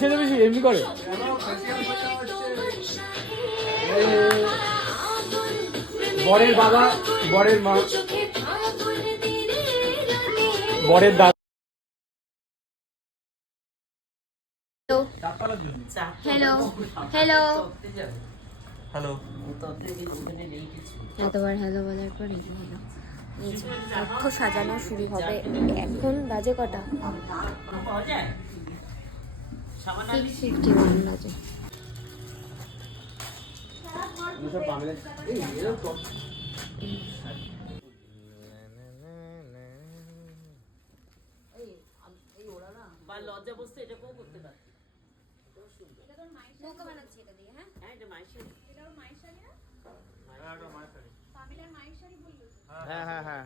সেটা বেশি এমনি করে বরের বাবা, বরের মা, বরের দাদা। Hello hello hello. এতবার হ্যালো বলার পর এই হলো তথ্য সাজানো শুরু হবে। এখন বাজে কটা? 6:51 বাজে। লজ্জা বসতে এটাকেও করতে পারতি। নৌকা বানাচ্ছি এটা দিয়ে। হ্যাঁ হ্যাঁ এটা মায়ের শাড়ি। এটা ওর মায়ের শাড়ি না? হ্যাঁ এটা মায়ের শাড়ি। পামিলার মায়ের শাড়ি বললো। হ্যাঁ হ্যাঁ হ্যাঁ।